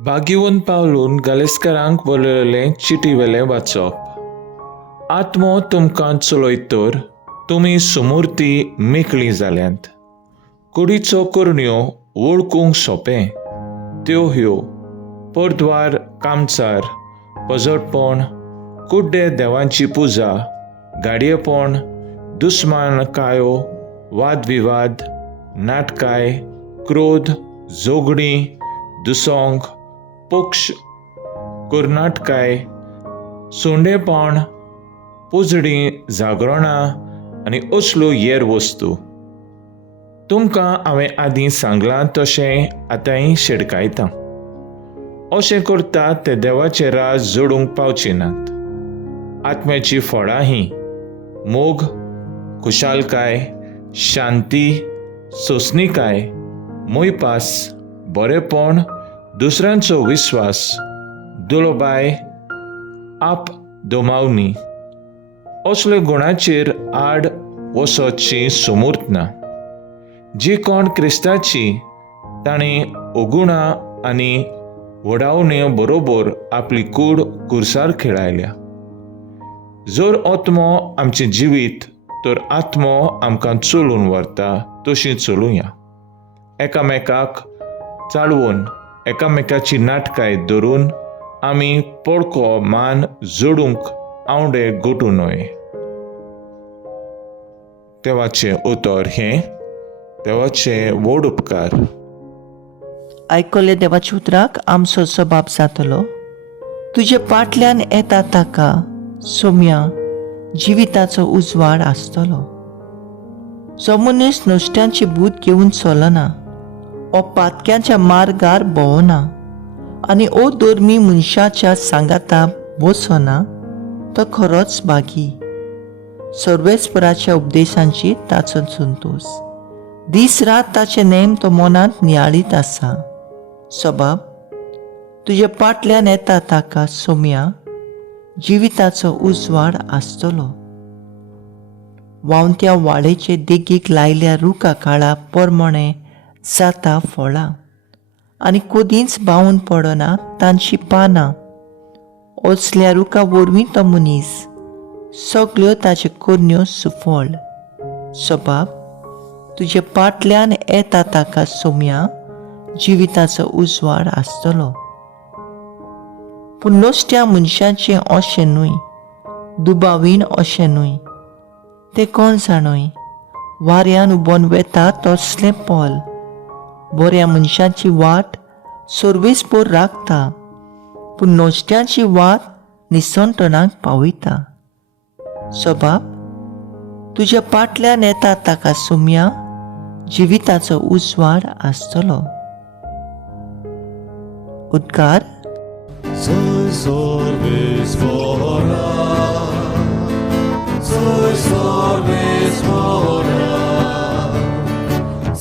बागीवन पावलून गालेस्कारांक बरयलेलें चिटीवेलें वाचप. आत्मो तुमकां चलयतर तुमी सुमूर्ती मेकळीं जाल्यांत. कुडीचो कुरण्यो वळखूंक सोंपें. त्यो ह्यो: परद्वार कामचार, पजटपण, कुड्डे देवांची पुजा, गाडयेपण, दुस्मान कायो, वादविवाद, नाटकाय, क्रोध, जोगणी, दुसोंग, पक्ष, कुर्नाटकाय, सोंडेपण, पुजडी, जागरणां आनी असल्यो हेर वस्तू. तुमकां हांवें आदीं सांगलां तशें आतांय शिडकायतां. अशें करतात ते देवाचें राज जोडूंक पावची नात. आत्म्याची फळां हीं: मोग, खुशालकाय, शांती, सोंसणीकाय, मोयपास, बरेपण, दुसऱ्यांचो विस्वास, दुलोबाय, आप दोमावनी. असले गुणांचेर आड वचोची सुमूर्त ना. जी कोण क्रिस्ताची ताणें अवगुणां आनी वडावणे बरोबर आपली कूड कुर्सार खेळायल्या. जर आत्मो आमचें जिवीत तर आत्मो आमकां चलोवन व्हरता तशीं चलुया. एकामेकाक चाळवून एकामेकाची नाटकाय धरून आमी पडको मान जोडूंक आवडे गोटू नये. देवाचें उतर हें देवाचे व्हड उपकार. आयकले देवाच्या उतराक आमचो जबाब जातलो: तुजे फाटल्यान येता ताका सोम्या जिविताचो उजवाड आसतलो. जो मनीस नुस्त्यांची भूत घेवन चलना, ओ पातक्यांच्या मार्गार भोंवना आनी ओ धर्मी मनशाच्या सांगाता बसना, तो खरोच भागी. सर्वेस्पराच्या उपदेशांची ताचो संतोष. दीस रात ताचे नेम तो मनांत नियाळीत आसा. सबाब: तुजे फाटल्यान येता ताका सोम्या जिविताचो उजवाड आसतलो. वावंत्या वाडेचे देगीक लायल्या रुखा काळा परमणे जाता फळां, आनी कोदींच बावून पडना तांची पानां. असल्या रुखा वरवीं तो मनीस, सगल्यो ताचे कुरण्यो सुफळ. सबाब: तुजे फाटल्यान येता ताका सोम्या जिविताचो उजवाड आसतलो. पूण नुस्त्या मनशाचें अशें न्हय, दुबावीन अशें न्हय. ते कोण जाणय? वाऱ्यान उबोन वेता तसलें पोल. बऱ्या मनशाची वाट सर्वेस्पर राखता, पूण नुस्त्याची वाट निसंतनाक पावयता. सबाब: तुज्या फाटल्यान येता ताका सोम्या जिविताचो उजवाड आसतलो. उद्गार. Soy sorbes mora, soy sorbes mora,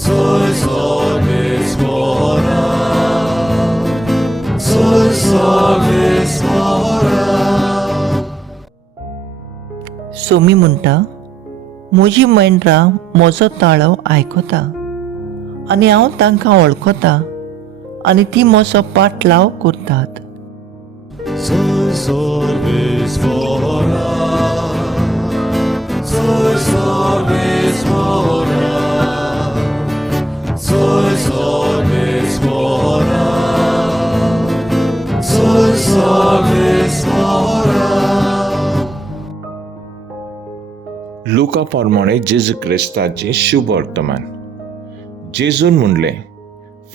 soy sorbes mora, soy sorbes mora. Somi म्हणटा: म्हजी मेंढरां म्हजो ताळो आयकता आनी हांव तांकां वळखता आनी ती म्हजो पाटलाव करतात. Soy sorbes mora, soy sorbes mora, soy sorbes mora, soy sorbes mora. लुका प्रमाणे जेजू क्रिस्ताची शुभ वर्तमान. जेजून म्हणलें: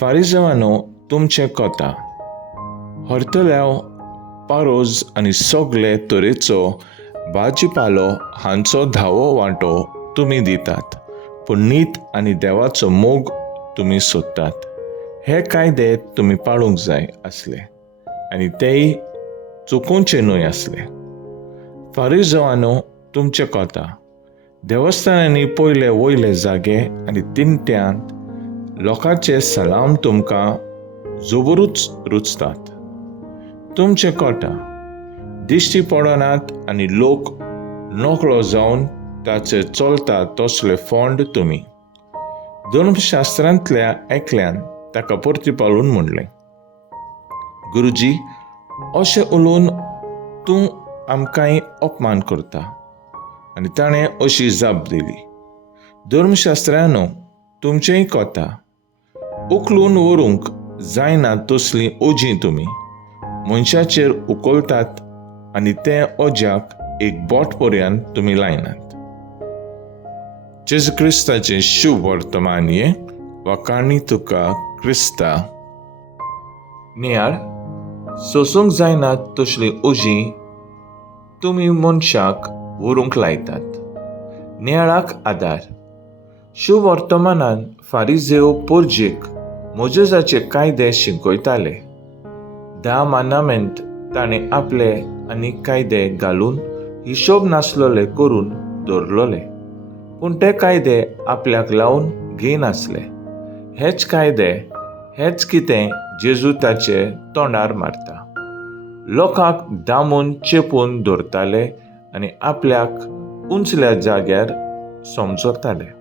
फारिझेवानो, तुमचें कोता. हरतल्याव, पारोज आनी सगळे तरेचो भाजीपालो हांचो धावो वांटो तुमी दितात, पूण नीत आनी देवाचो मोग तुमी सोदतात. हे कायदे तुमी पाळूंक जाय आसले आनी तेय चुकोवचे न्हय आसले. फारिझेवानो, तुमचें कोता. देवस्थानांनी पयले वयले जागे आनी तिणट्यांत लोकांचे सलाम तुमकां जोबरूच रुचतात. तुमचे कोटा. दिश्टी पडनात आनी लोक नोकळो जावन ताचे चलता तसले फोंड तुमी. धर्मशास्त्रांतल्या एकल्यान ताका परती पाळून म्हणलें: गुरुजी, अशें उलोवन तूं आमकांय अपमान करता. आनी ताणें अशी जाप दिली, धर्मशास्त्रांनो, तुमचेंय कोता. उखलून व्हरूंक जायना तसलीं ओजीं तुमी मनशाचेर उखलतात आनी ते ओज्याक एक बोट पर्यंत तुमी लायनात. जेजू क्रिस्ताचें शुभ वर्तमान हे वकाणी तुका क्रिस्ता. नियाळ, सोसूंक जायना तसलीं ओजीं तुमी मनशाक व्हरूंक लायतात. नियाळाक आदार. शुभ वर्तमानान फारिजेव पोरजेक मोजेसाचे कायदे शिकयताले. 10 मानामेंट ताणें आपले आनी कायदे घालून हिशोब नासलोले करून दवरलोले. पूण ते कायदे आपल्याक लावन घेयनासले. हेच कायदे, हेच कितें जेजू ताचे तोंडार मारता. लोकांक दामून चेपून दवरताले आनी आपल्याक उंचल्या जाग्यार समजताले.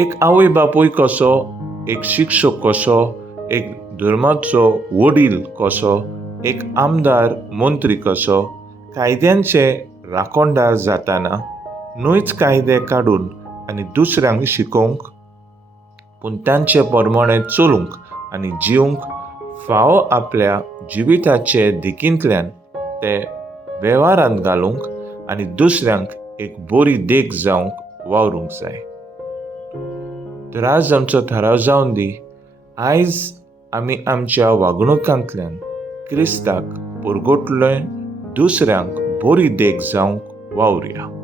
एक आवय बापूय कसो, एक शिक्षक कसो, एक धर्माचो वडील कसो, एक आमदार मंत्री कसो, कायद्यांचे राखणदार जाताना न्हूच कायदे काडून आनी दुसऱ्यांक शिकोवंक, पूण तांचे प्रमाणें चलूंक आनी जिवंक फावो आपल्या जिविताचे दिकेंतल्यान ते वेव्हारांत घालूंक आनी दुसऱ्यांक एक बरी देख जावंक वावरूंक जाय. तर आज आमचो थाराव जावन दी, आयज आमी आमच्या वागणुकांतल्यान क्रिस्ताक परगटले दुसऱ्यांक बरी देख जावंक वावरया.